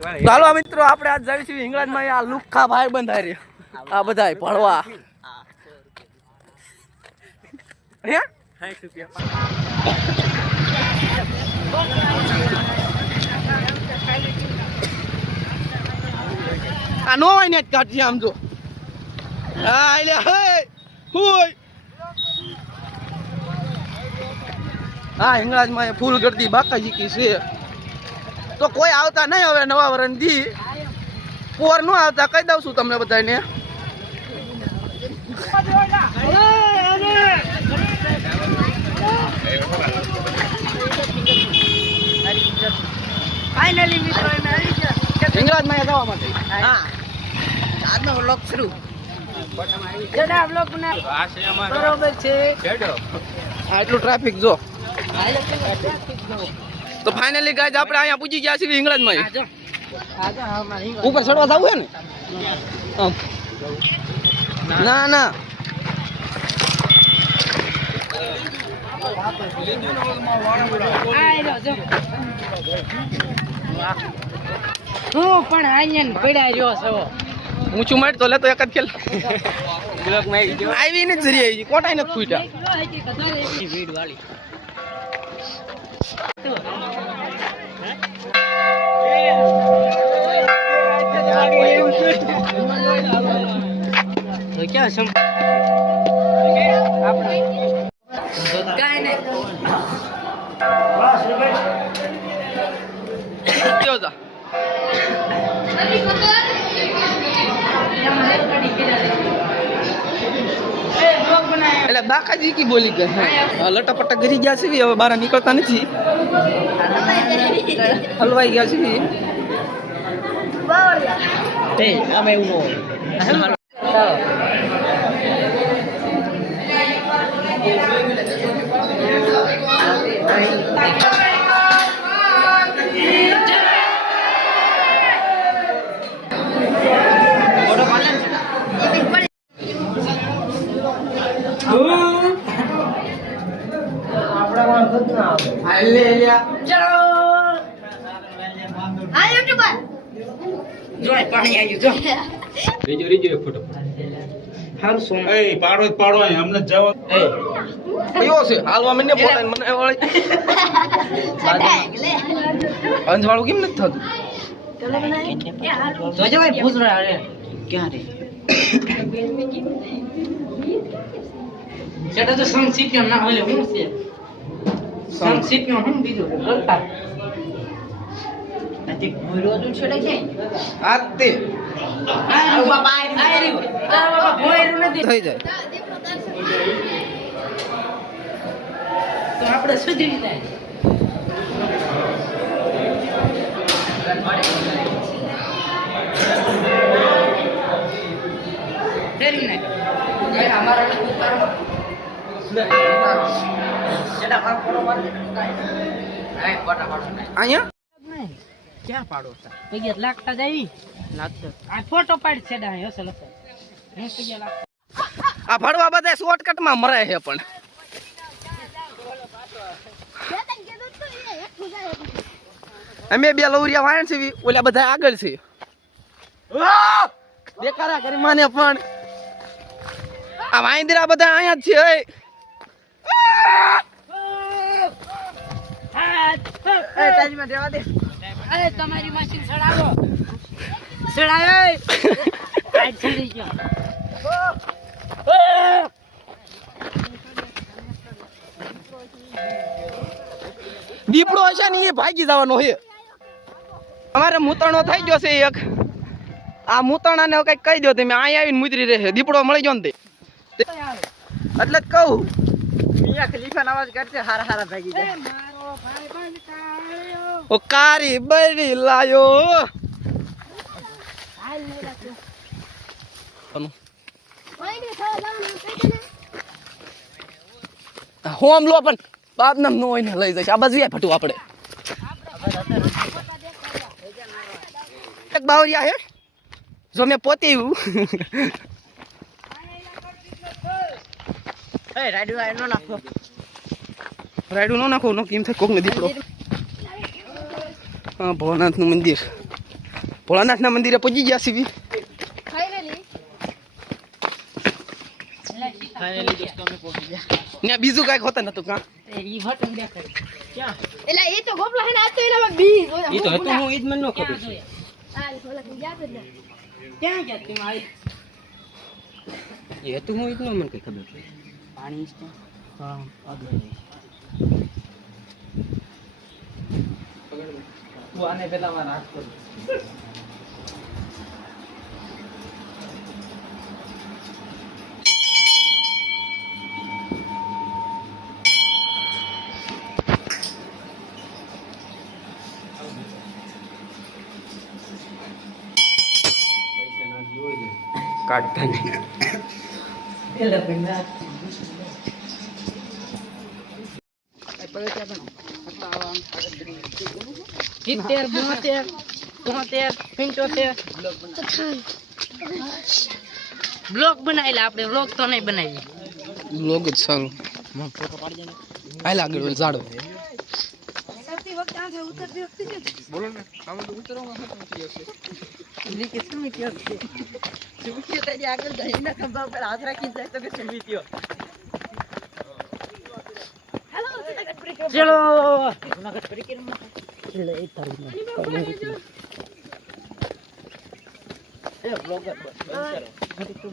ચાલો મિત્રો આપણે આજ જઈશું ઇંગ્લેન્ડમાં આ લુખ્ખા ભાઈ બંધાય આ બધાય ભણવા હે 60 રૂપિયા આ નો હોય ને કાઢી આમ જો આ લે હે હુય હા ઇંગ્લેન્ડમાં ફૂલ ગર્દી બાકાજી કી છે તો કોઈ આવતા નહીં હવે નવા વરણ દી પોર નો આવતા કહી દઉં છું તમને બધાને ફાઇનલી મિત્રો ઇંગ્લેન્ડમાં જવા માટે હા આજનો વ્લોગ શરૂ જડા વ્લોગ ના બરોબર છે આટલું ટ્રાફિક જો તો ફાઇનલી ગાઈસ આપણે અહીંયા પૂજી ગયા છીએ ઇંગ્લેન્ડમાં ઉપર ચડવા જવું હે ને ના ના હું પણ આયન પડ્યા રહ્યો છો ઊંચું માર તો લે તો એક જ ખેલ બ્લોક માં આવી ને જરી આવી કોટાઈ ન ફૂટ્યા ભીડ વાળી તો ક્યાં સમ આપણે કાઈ નહીં ક્યો જા એટલે બાકાજી કી બોલી ગયા લટાપટા ગરી ગયા છે હવે બહાર નીકળતા નથી હલવાઈ ગયા છે આમે એવું હોય પાણી આવ્યું જો રીજો એક ફોટો હારું સોન એ પાડો અમને જાવ એ કયો છે હાલવા મને બોલાય મને વાળી અંજવાળું કેમ નથી થતું જોજો ભાઈ પૂછ રહ્યા રે ક્યાં રે સેટા તો સંક્ષિપ્યો ના હોય હું છે સંક્ષિપ્યો હું બીજું ગલતા નથી કોઈ રોજુ છેડે છે આતે આ બાબા આ રે તાર બાબા ભોયરું નથી થઈ જાય તો આપણે સુધરી જાય તેરી ને એ અમારા ને ઉપર જેડા ભાગ પડો માર આય ફોટા પાડો અહીંયા ક્યાં પાડો હતા પૈયા લાગતા જાવી લાગતો આ ફોટો પાડ છેડા હસલ હસલ હું પૈયા લાગતા આ ફડવા બધા શોર્ટકટ માં મરે છે પણ અમે બે લવરિયા વાયણ છે ઓલા બધા આગળ છે દેખાડા કરી માને પણ આ વાંદરા બધા અહીંયા જ છે એ તાજીમાં દેવા દે અરે તમારી મશીન સડાવો સડાય આ છડી ગયો દીપડો હશે ને એ ભાગી જવાનો છે અમારે મૂતણો થઈ ગયો છે એક આ મૂતણાને કઈક કહી દો તમે અહીંયા આવીને મુદરી રહે દીપડો મળી ગયો ને એટલે જ કહું મિયા ખલીફાનો અવાજ કરશે હારા હારા ભાગી જાય મારો ભાઈ બંધ કાળ્યો ઓ કારી બરી લાયો હાલ નઈ રાખ્યો હોમ લો પણ બાપ નામ નો હોય ને લઈ જશે આ બાજુ ફટું આપણે એક બાવરિયા હે જો મેં પોતે એ રાડુ નો નાખો રાડુ નો નાખો નો કેમ થાય કોક ને દીપડો હા ભવનાથ નું મંદિર ભોળાનાથના મંદિરે પહોંચી ગયા છીએ ફાઇનલી દોસ્તો અમે પહોંચી ગયા. ને બીજું કાંઈક હોતા નતું કાં ઈ હોટલ દેખાય ક્યાં? એલા એ તો ગોપલા હે ને આ તો એનામાં બી જોયા ઈ તો હતું હું ઈ જ મને ન ખબર. આ ખોલા કે ગયા ને ક્યાં ગયા તમે આવી? એ હતું હું ઈ જ ન મને કઈ ખબર. પાણી છે. હા આગળ. હું આને પેલા માં રાખતો. કાઢતા નહીં પેલા પેલા સિત્તેર, 72, 73, 75 બ્લોગ બનાવેલા આપણે. બ્લોગ તો નહીં બનાવી. લોગ જ સારું ફોટો પાડી દે. હાલ આગળ ઓલ ઝાડો સૌથી વખત આ ઉતરતી વખતે જ બોલો ને આમાં તો ઉતરવામાં હાથ નથી આવશે ઈ કે સમિતિઓ છે. સમિતિઓ તારી આગળ જઈને ખંભા પર હાથ રાખી જાય તો કે સમિતિઓ. હેલો જુનાગઢ પરિક્રમા ચલો જુનાગઢ પરિક્રમા. એટલે એ તારું એ બ્લોગર બંધ કરો.